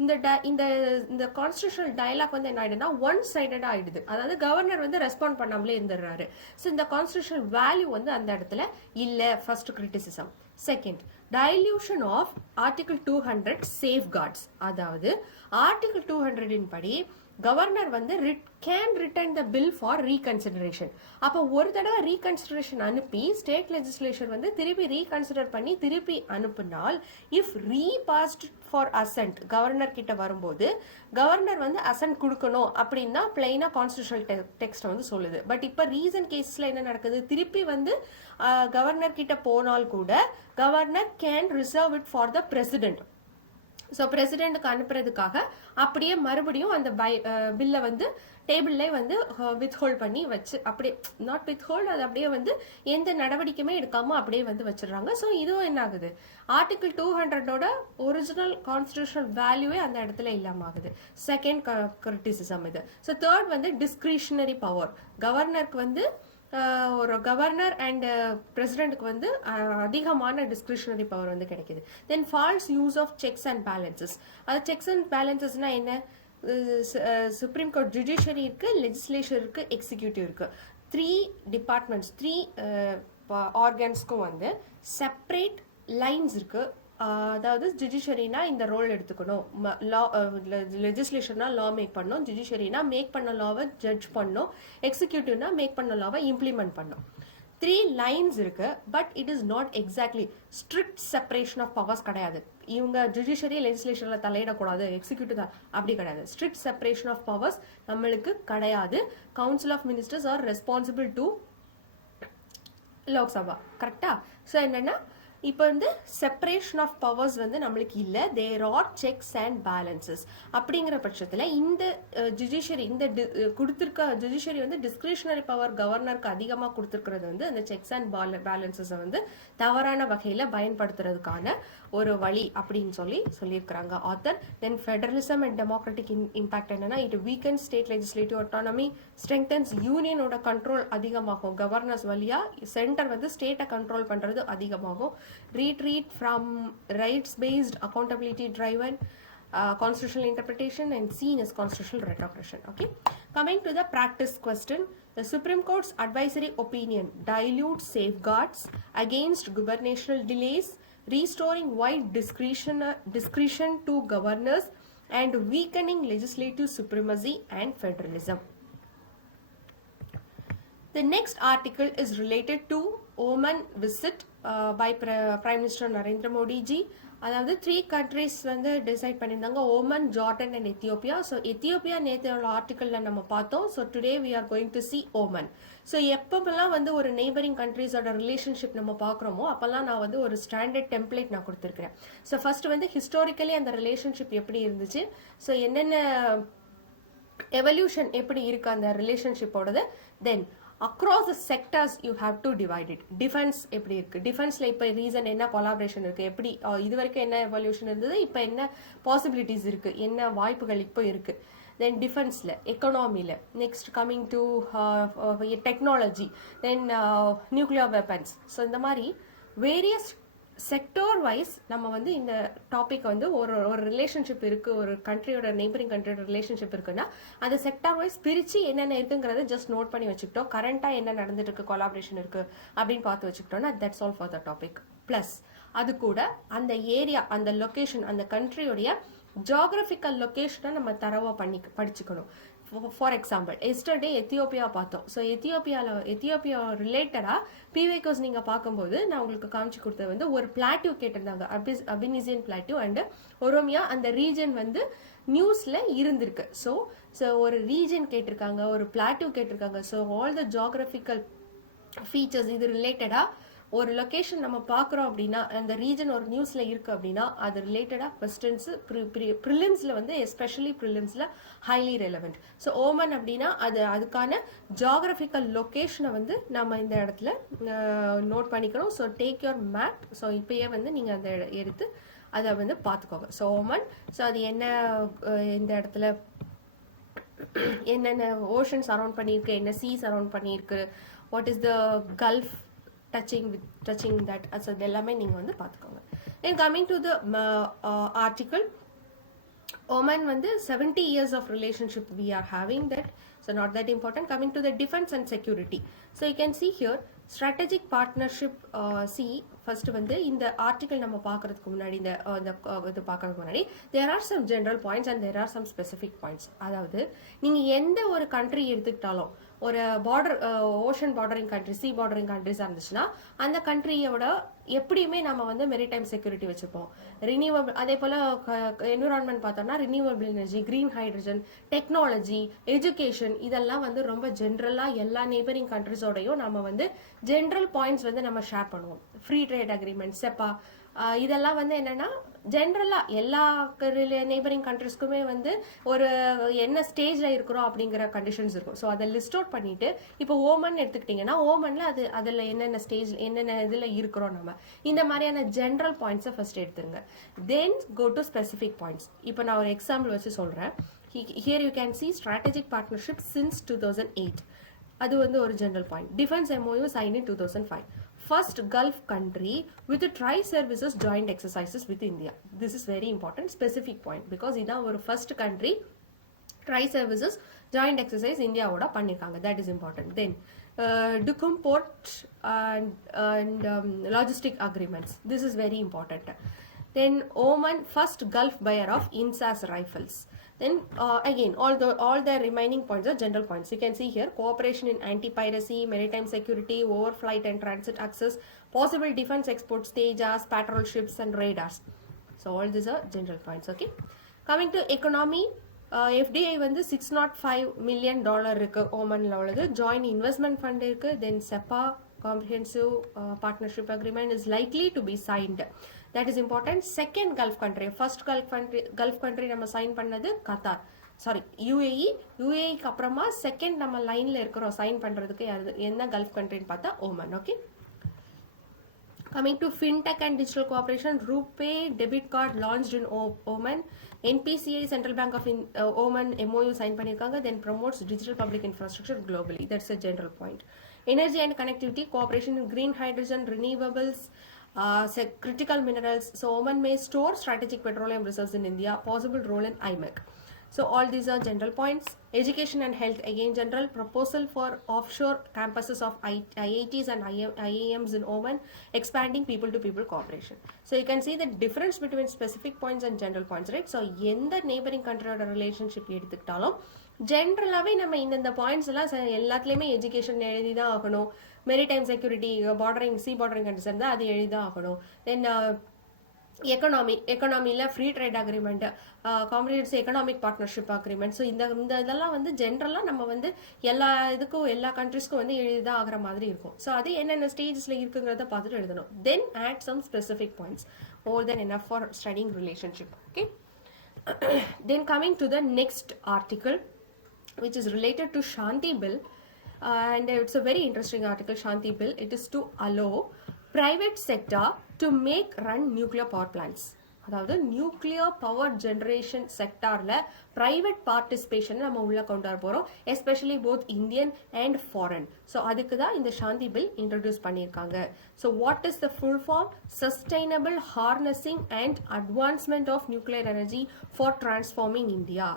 இந்த கான்ஸ்டியூஷனல் டயலாக் வந்து என்ன ஆயிடுதுன்னா ஒன் சைடடா ஆயிடுது. அதாவது கவர்னர் வந்து ரெஸ்பாண்ட் பண்ணாமலே இருந்துடுறாரு. ஸோ இந்த கான்ஸ்டியூஷனல் வேல்யூ வந்து அந்த இடத்துல இல்ல. First criticism. Second, dilution of article 200 safeguards. அதாவது ஆர்டிகல் 200 படி கவர்னர் வந்து can return the bill for reconsideration. அப்போ ஒரு தடவை ரீகன்சிடரேஷன் அனுப்பி ஸ்டேட் லெஜிஸ்லேஷன் வந்து திருப்பி ரீகன்சிடர் பண்ணி திருப்பி அனுப்பினால் இஃப் ரீபாஸ்ட் ஃபார் அசென்ட் கவர்னர் கிட்ட வரும்போது கவர்னர் வந்து அசென்ட் கொடுக்கணும் அப்படின்னா பிளைனா கான்ஸ்டியூஷனல் டெக்ஸ்ட் வந்து சொல்லுது. பட் இப்போ ரீசன்ட் கேசஸ்ல என்ன நடக்குது, திருப்பி வந்து கவர்னர் கிட்ட போனால் கூட governor can reserve it for the president. So பிரசிடென்ட்டுக்கு அனுப்புறதுக்காக அப்படியே மறுபடியும் அந்த பில்லை வந்து டேபிள்ல வந்து வித்ஹோல்ட் பண்ணி வச்சு அப்படியே நாட் வித்ஹோல்ட், அது அப்படியே வந்து எந்த நடவடிக்கையுமே எடுக்காம அப்படியே வந்து வச்சிடுறாங்க. ஸோ இதுவும் என்ன ஆகுது, ஆர்டிகிள் 200 ஒரிஜினல் கான்ஸ்டியூஷனல் வேல்யூவே அந்த இடத்துல இல்லாம ஆகுது. செகண்ட் கிரிட்டிசிசம் இது. ஸோ தேர்ட் வந்து டிஸ்கிரிஷனரி பவர். கவர்னருக்கு வந்து ஒரு கவர்னர் அண்ட் பிரசிடென்ட்டுக்கு வந்து அதிகமான டிஸ்கிரிஷனரி பவர் வந்து கிடைக்குது. Then false use of checks and balances. அது செக்ஸ் அண்ட் பேலன்சஸ்னா என்ன, சுப்ரீம் கோர்ட் ஜுடிஷியரி இருக்கு, லெஜிஸ்லேச்சர் இருக்கு, எக்ஸிக்யூட்டிவ் இருக்கு. 3 டிபார்ட்மெண்ட்ஸ் 3 ஆர்கன்ஸ்க்கும் வந்து செப்பரேட் லைன்ஸ் இருக்கு. அதாவது ஜுடிஷியரினா இந்த ரோல் எடுத்துக்கணும், லா லெஜிஸ்லேஷன்னா லா மேக் பண்ணணும், ஜுடிஷியரினா மேக் பண்ண லாவை ஜட்ஜ் பண்ணணும், எக்ஸிக்யூட்டிவ்னா மேக் பண்ண லாவை இம்ப்ளிமெண்ட் பண்ணணும். 3 லைன்ஸ் இருக்கு. But it is not exactly strict separation of powers கிடையாது. இவங்க ஜுடிஷியரி லெஜிஸ்லேஷன்ல தலையிடக்கூடாது, எக்ஸிக்யூட்டிவ் தான், அப்படி கிடையாது. ஸ்ட்ரிக்ட் செப்பரேஷன் ஆஃப் பவர்ஸ் நம்மளுக்கு கிடையாது. Council of ministers are responsible to Lok Sabha. கரெக்டா? ஸோ என்னன்னா இப்போ வந்து செப்பரேஷன் ஆஃப் பவர்ஸ் வந்து நம்மளுக்கு இல்லை. There are checks and balances. அப்படிங்கிற பட்சத்தில் இந்த ஜுடிஷியரி இந்த கொடுத்துருக்க ஜுடிஷியரி வந்து டிஸ்கிரிஷனரி பவர் கவர்னருக்கு அதிகமாக கொடுத்துருக்கிறது வந்து அந்த செக்ஸ் அண்ட் பேலன்சஸை வந்து தவறான வகையில் பயன்படுத்துறதுக்கான ஒரு வழி அப்படின்னு சொல்லியிருக்கிறாங்க author. Then federalism and democratic impact என்னன்னா, it weaken state legislative autonomy, strengthens யூனியனோட கண்ட்ரோல் அதிகமாகும். கவர்னர்ஸ் வழியா சென்டர் வந்து ஸ்டேட்டை கண்ட்ரோல் பண்றது அதிகமாகும். Retreat from rights-based, accountability-driven constitutional interpretation and seen as constitutional retrogression. Okay. Coming to the practice question, the Supreme Court's advisory opinion dilutes safeguards against gubernatorial delays, restoring wide discretion to governors and weakening legislative supremacy and federalism. The next article is related to Oman visit by Prime Minister Narendra Modi ji. அதாவது 3 countries வந்து decide பண்ணியிருந்தாங்க, Oman, Jordan and Ethiopia. So Ethiopia நேற்று ஆர்டிக்கலில் நம்ம பார்த்தோம். So today we are going to see Oman. So எப்பப்பெல்லாம் வந்து ஒரு நெய்பரிங் கண்ட்ரீஸோட ரிலேஷன்ஷிப் நம்ம பார்க்குறோமோ அப்போல்லாம் நான் வந்து ஒரு ஸ்டாண்டர்ட் டெம்ப்ளேட் நான் கொடுத்துருக்கிறேன். ஸோ ஃபர்ஸ்ட் வந்து ஹிஸ்டாரிக்கலி அந்த ரிலேஷன்ஷிப் எப்படி இருந்துச்சு, ஸோ என்னென்ன எவல்யூஷன் எப்படி இருக்கு அந்த ரிலேஷன்ஷிப்போடது. தென் across the sectors you have to divide it. Defence எப்படி இருக்கு, டிஃபென்ஸ்ல இப்போ ரீசன் என்ன கொலாபரேஷன் இருக்கு, எப்படி இது வரைக்கும் என்ன எவல்யூஷன் இருந்தது, இப்போ என்ன பாசிபிலிட்டிஸ் இருக்கு, என்ன வாய்ப்புகள் இப்போ இருக்கு. தென் டிஃபென்ஸ்ல, எக்கனாமியில், next coming to technology, then nuclear weapons. So இந்த மாதிரி வேரியஸ் செக்டர் வைஸ் நம்ம வந்து இந்த டாபிக் வந்து ஒரு ரிலேஷன்ஷிப் இருக்கு, ஒரு கண்ட்ரியோட நெய்பரிங் கண்ட்ரியோட ரிலேஷன்ஷிப் இருக்குன்னா அந்த செக்டர் வைஸ் பிரிச்சு என்னென்ன இருக்குங்கிறத ஜஸ்ட் நோட் பண்ணி வச்சுக்கிட்டோம். கரண்டா என்ன நடந்துட்டு இருக்கு, கொலாபரேஷன் இருக்கு அப்படின்னு பார்த்து வச்சுக்கிட்டோம்னா that's all for the topic. Plus அது கூட அந்த ஏரியா, அந்த லொகேஷன், அந்த கண்ட்ரியோடைய ஜியாகிரபிக்கல் லொகேஷனை நம்ம தரவா படிச்சுக்கணும். ஃபார் எக்ஸாம்பிள் எஸ்டர்டே எத்தியோப்பியா பார்த்தோம். ஸோ எத்தியோப்பியா ரிலேட்டடாக பிவேக்கோஸ் நீங்கள் பார்க்கும்போது நான் உங்களுக்கு காமிச்சு கொடுத்தது வந்து ஒரு பிளாட்டியூ கேட்டிருந்தாங்க, அபினிசியன் பிளாட்டியூ அண்ட் ஒரோமியா. அந்த ரீஜன் வந்து நியூஸில் இருந்திருக்கு. ஸோ ஒரு ரீஜன் கேட்டிருக்காங்க, ஒரு பிளாட்டியூ கேட்டிருக்காங்க. So all the geographical features இது ரிலேட்டடாக ஒரு லொக்கேஷன் நம்ம பார்க்குறோம் அப்படின்னா, அந்த ரீஜன் ஒரு நியூஸில் இருக்குது அப்படின்னா அது ரிலேட்டடாக கொஸ்டின்ஸு ப்ரிலிம்ஸில் வந்து எஸ்பெஷலி ப்ரிலிம்ஸில் ஹைலி ரெலவெண்ட். ஸோ ஓமன் அப்படின்னா அதுக்கான ஜியாகிரபிக்கல் லொக்கேஷனை வந்து நம்ம இந்த இடத்துல நோட் பண்ணிக்கணும். So take your map. So இப்போயே வந்து நீங்கள் அந்த எடுத்து அதை வந்து பார்த்துக்கோங்க. ஸோ ஓமன், ஸோ அது என்ன, இந்த இடத்துல என்னென்ன ஓஷன் சரௌண்ட் பண்ணியிருக்கு, என்ன சீ சரௌண்ட் பண்ணியிருக்கு, what is the gulf touching that, அது எல்லாமே நீங்கள் வந்து பார்த்துக்கோங்க. Then coming to the article, Oman வந்து 70 years of relationship we are having that, so not that important. Coming to the defense and security, so you can see here strategic partnership. See first வந்து இந்த article நம்ம பார்க்கறதுக்கு முன்னாடி இந்த இது பார்க்கறதுக்கு முன்னாடி there are some general points and there are some specific points. அதாவது நீங்க எந்த ஒரு கண்ட்ரி எடுத்துக்கிட்டாலும் ஒரு border ocean bordering country, sea bordering கண்ட்ரிஸாக இருந்துச்சுன்னா அந்த கண்ட்ரியோட எப்படியுமே நம்ம வந்து மெரிடைம் செக்யூரிட்டி வச்சுப்போம். ரினியூவபிள், அதே போல் என்விரான்மெண்ட் பார்த்தோம்னா renewable energy, green hydrogen, technology, education, இதெல்லாம் வந்து ரொம்ப ஜென்ரலாக எல்லா நெய்பரிங் கண்ட்ரிஸோடையும் நம்ம வந்து ஜென்ரல் பாயிண்ட்ஸ் வந்து நம்ம ஷேர் பண்ணுவோம். ஃப்ரீ ட்ரேட் அக்ரிமெண்ட், செப்பா, இதெல்லாம் வந்து என்னன்னா ஜென்ரலாக எல்லா நெய்பரிங் கண்ட்ரிஸ்க்குமே வந்து ஒரு என்ன ஸ்டேஜில் இருக்கிறோம் அப்படிங்கிற கண்டிஷன்ஸ் இருக்கும். ஸோ அதை லிஸ்ட் அவுட் பண்ணிட்டு இப்போ ஓமன் எடுத்துக்கிட்டிங்கன்னா ஓமனில் அதில் என்னென்ன ஸ்டேஜ் என்னென்ன இதில் இருக்கிறோம் நம்ம, இந்த மாதிரியான ஜென்ரல் பாயிண்ட்ஸை ஃபர்ஸ்ட் எடுத்துருங்க. தென் கோ டு ஸ்பெசிஃபிக் பாயிண்ட்ஸ். இப்போ நான் ஒரு எக்ஸாம்பிள் வச்சு சொல்கிறேன். Here you can C strategic partnership since 2008. அது வந்து ஒரு general point. Defence MOU signed in 2005. First Gulf country with tri-services joint exercises with India. This is very important specific point because இதான் ஒரு first country tri-services joint exercise India ஓட பண்ணிருக்காங்க. That is important. Then Duqm port and logistic agreements. This is very important. Then Oman first Gulf buyer of INSAS rifles. Then again all the remaining points are general points. You can see here cooperation in anti-piracy, maritime security, overflight and transit access, possible defense exports, Tejas, patrol ships and radars. So all these are general points. Okay, coming to economy, FDI வந்து $605 million இருக்கு ஓமன்ல உள்ளது. Joint investment fund இருக்கு. தென் செப்பா comprehensive partnership agreement is likely to be signed. That is important. Second Gulf country, first Gulf country நம்ம sign பண்ணது Qatar, sorry UAE. க்கு அப்புறமா second நம்ம லைன்ல இருக்கிறோம் சைன் பண்றதுக்கு என்ன கல்ஃப் கண்ட்ரின்னு பார்த்தா Oman. Okay, coming to fintech and digital cooperation, RuPay debit card launched in Oman. NPCI Central Bank of Oman MOU sign பண்ணிருக்காங்க. Then promotes digital public infrastructure globally. That's a general point. Energy and connectivity, cooperation in green hydrogen, renewables, critical minerals. So Oman may store strategic petroleum reserves in India. Possible role in IMEC. So all these are general points. Education and health, again general. Proposal for offshore campuses of IITs and IIMs in Oman, expanding people-to-people cooperation. So you can see the difference between specific points and general points, right? So எந்த neighboring country relationship எடுத்துக்கிட்டாலும் ஜென்ரலாகவே நம்ம இந்த points எல்லாம் எல்லாத்துலேயுமே education எழுதி தான் ஆகணும். Maritime security, bordering, sea bordering countries இருந்தால் அது எழுதி தான் ஆகணும். தென் எக்கனாமியில் free trade agreement, comprehensive economic partnership agreement. So இந்த இதெல்லாம் வந்து ஜென்ரலாக நம்ம வந்து எல்லா இதுக்கும் எல்லா கண்ட்ரிஸ்க்கும் வந்து எழுதி தான் ஆகிற மாதிரி இருக்கும். ஸோ அது என்னென்ன ஸ்டேஜஸில் இருக்குங்கிறத பார்த்துட்டு எழுதணும். Then add some specific points more than enough for studying relationship. Okay, then coming to the next article which is related to Shanti Bill, and it's a very interesting article. Shanti Bill, it is to allow private sector to make run nuclear power plants. அதாவது nuclear power generation செக்டாரில் private participation நம்ம உள்ளே கொண்டு வர போகிறோம், especially both Indian and foreign. So அதுக்கு தான் இந்த சாந்தி பில் இன்ட்ரடியூஸ் பண்ணியிருக்காங்க. So what is the full form? Sustainable harnessing and advancement of nuclear energy for transforming India.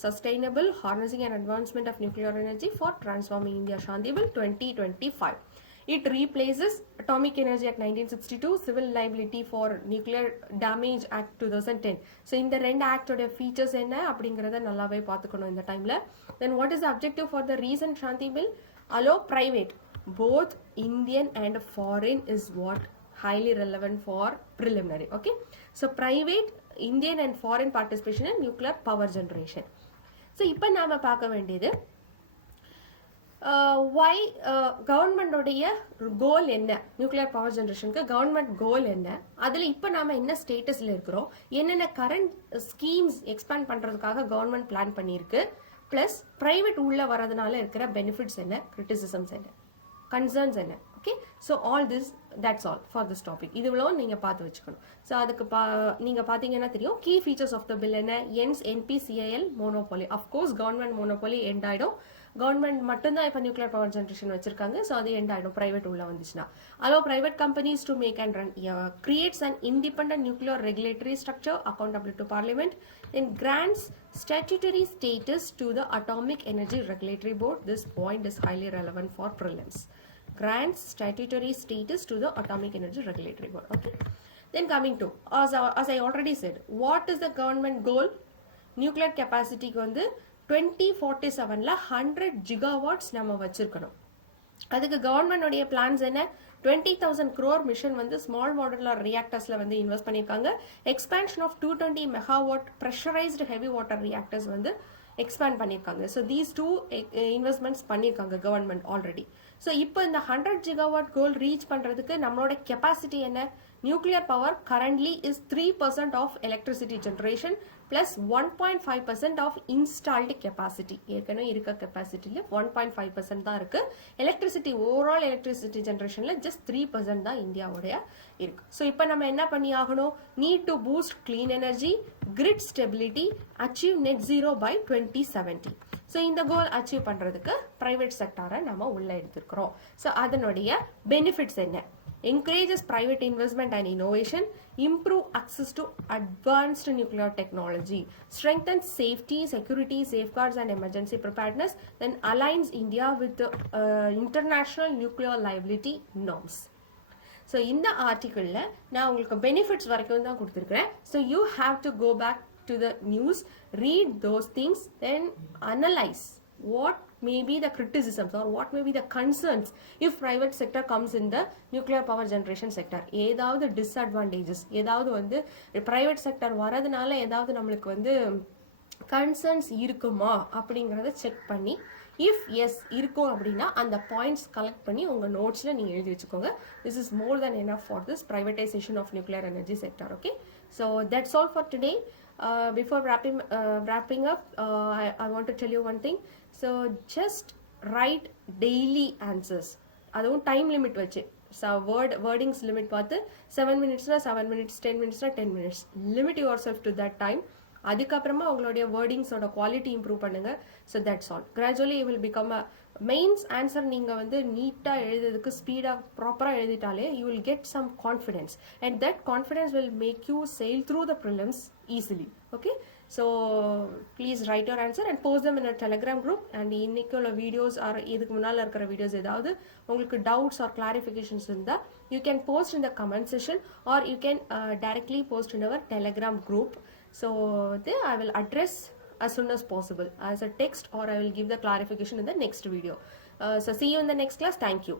Sustainable Harnessing and Advancement of Nuclear Energy for Transforming India, Shanti Bill 2025. It replaces Atomic Energy Act 1962, Civil Liability for Nuclear Damage Act 2010. So இந்த ரெண்டு ஆக்டோட features என்ன அப்படிங்கிறத நல்லாவே பார்த்துக்கணும் இந்த டைமில். Then what is the objective for the recent Shanti Bill? Allow private, both Indian and foreign is what highly relevant for preliminary. Okay, so private, Indian and foreign participation in nuclear power generation. So இப்போ நாம் பார்க்க வேண்டியது why கவர்மெண்டோடைய goal என்ன, nuclear power ஜென்ரேஷனுக்கு government goal என்ன, அதில் இப்போ நாம் என்ன ஸ்டேட்டஸில் இருக்கிறோம், என்னென்ன கரண்ட் ஸ்கீம்ஸ் எக்ஸ்பேண்ட் பண்ணுறதுக்காக கவர்மெண்ட் பிளான் பண்ணியிருக்கு, ப்ளஸ் ப்ரைவேட் உள்ளே வரதுனால இருக்கிற பெனிஃபிட்ஸ் என்ன, கிரிட்டிசிசம்ஸ் என்ன, கன்சர்ன்ஸ் என்ன. Okay, so all this that's all for this topic. இதுவளவும் நீங்கள் பார்த்து வச்சுக்கணும். ஸோ அதுக்கு நீங்கள் பார்த்தீங்கன்னா தெரியும் key features of the bill என்ன. என்ஸ் NPCIL monopoly, of course government monopoly end ஆகிடும். கவர்மெண்ட் மட்டும்தான் இப்போ நியூக்ளியர் பவர் ஜென்ரேஷன் வச்சிருக்காங்க. ஸோ அது எண்ட் ஆகிடும் ப்ரைவேட் உள்ள வந்துச்சுன்னா. allow private companies to make and run, creates an independent nuclear regulatory structure accountable to parliament, then grants statutory status to the Atomic Energy Regulatory Board. This point is highly relevant for prelims. Grants statutory status to the Atomic Energy Regulatory Board. Okay. Then coming to, as I already said, what is the government goal? Nuclear capacity வந்து 2047ல 100 gigawatts நம்ம வச்சிருக்கணும். அதுக்கு கவர்மெண்டோடைய plans என்ன? 20,000 crore mission வந்து small modular ரியாக்டர்ஸ்ல வந்து invest பண்ணியிருக்காங்க. Expansion of 220 megawatt pressurised heavy water reactors வந்து எக்ஸ்பேண்ட் பண்ணியிருக்காங்க. ஸோ தீஸ் டூ இன்வெஸ்ட்மெண்ட்ஸ் பண்ணியிருக்காங்க கவர்மெண்ட் ஆல்ரெடி. ஸோ இப்போ இந்த 100 gigawatt கோல் ரீச் பண்ணுறதுக்கு நம்மளோட கெப்பாசிட்டி என்ன? Nuclear power currently is 3% of electricity generation plus 1.5% of installed capacity. ஏற்கனவே இருக்க கெப்பாசிட்டியில் 1.5% தான் இருக்கு. எலக்ட்ரிசிட்டி ஓவரால் எலக்ட்ரிசிட்டி ஜென்ரேஷனில் ஜஸ்ட் 3% தான் இந்தியாவுடைய இருக்கு. ஸோ இப்போ நம்ம என்ன பண்ணி ஆகணும்? Need to boost clean energy, grid stability, achieve net zero by 2070. So இந்த கோல் அச்சீவ் பண்ணுறதுக்கு ப்ரைவேட் செக்டாரை நம்ம உள்ளே எடுத்துருக்கிறோம். ஸோ அதனுடைய பெனிஃபிட்ஸ் என்ன? Encourages private investment and innovation, improve access to advanced nuclear technology, strengthens safety, security, safeguards and emergency preparedness, then aligns India with the international nuclear liability norms. So in the article நான் உங்களுக்கு benefits வரைக்கும் தான் கொடுத்திருக்கிறேன். So you have to go back to the news, read those things, then analyze what may be the criticisms or what may be the concerns if private sector comes in the nuclear power generation sector. ஏதாவது disadvantages, ஏதாவது வந்து private sector வரதுனால ஏதாவது நம்மளுக்கு வந்து concerns இருக்குமா அப்படிங்கறத check பண்ணி, if yes இருக்கும் அப்படின்னா அந்த பாயிண்ட்ஸ் கலெக்ட் பண்ணி உங்க நோட்ஸ்ல நீங்க எழுதி வச்சுக்கோங்க. This is more than enough for this privatization of nuclear energy sector. Okay, so that's all for today. Before wrapping up, I want to tell you one thing. So just write daily answers. அதுவும் time limit வச்சு, wordings limit பார்த்து 7 minutesனா 7 minutes, 10 minutesனா 10 minutes. Limit yourself to that time. அதுக்கப்புறமா உங்களுடைய வேர்டிங்ஸோட quality improve பண்ணுங்க. So that's all. Gradually you will become a mains answer நீங்கள் வந்து நீட்டாக எழுதுறதுக்கு ஸ்பீடாக ப்ராப்பராக எழுதிட்டாலே you will get some confidence and that confidence will make you sail through the prelims easily. Okay, so please write your answer and post them in a telegram group. and இன்னைக்கு உள்ள videos R இதுக்கு முன்னால் இருக்கிற videos ஏதாவது உங்களுக்கு doubts or clarifications இருந்தால் you can post in the comment section or you can directly post in our telegram group. So there I will address as soon as possible as a text or I will give the clarification in the next video. So see you in the next class. Thank you.